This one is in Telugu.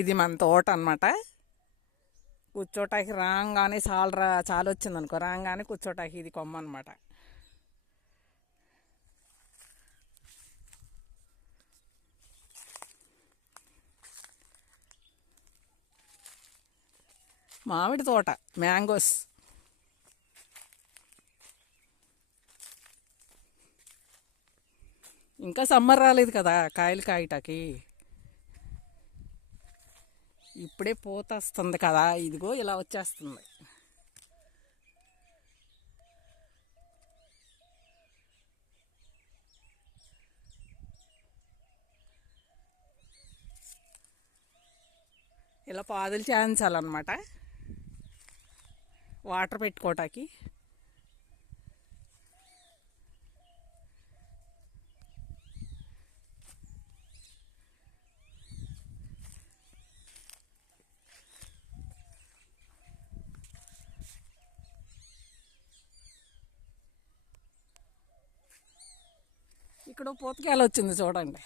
ఇది మన తోట అనమాట కూర్చోటానికి రాగానే చాలా రా చాలా వచ్చింది అనుకో రాగానే కూర్చోటానికి ఇది కొమ్మ అనమాట మామిడి తోట మ్యాంగోస్. ఇంకా సమ్మర్ రాలేదు కదా కాయలు కాయటాకి. ఇప్పుడే పూత వస్తుంది కదా ఇదిగో ఇలా వచ్చేస్తుంది. ఇలా పాదులు చేయించాలన్నమాట. వాటర్ పెట్టుకోవటానికి ఇక్కడ పూతకాయలు వచ్చింది చూడండి.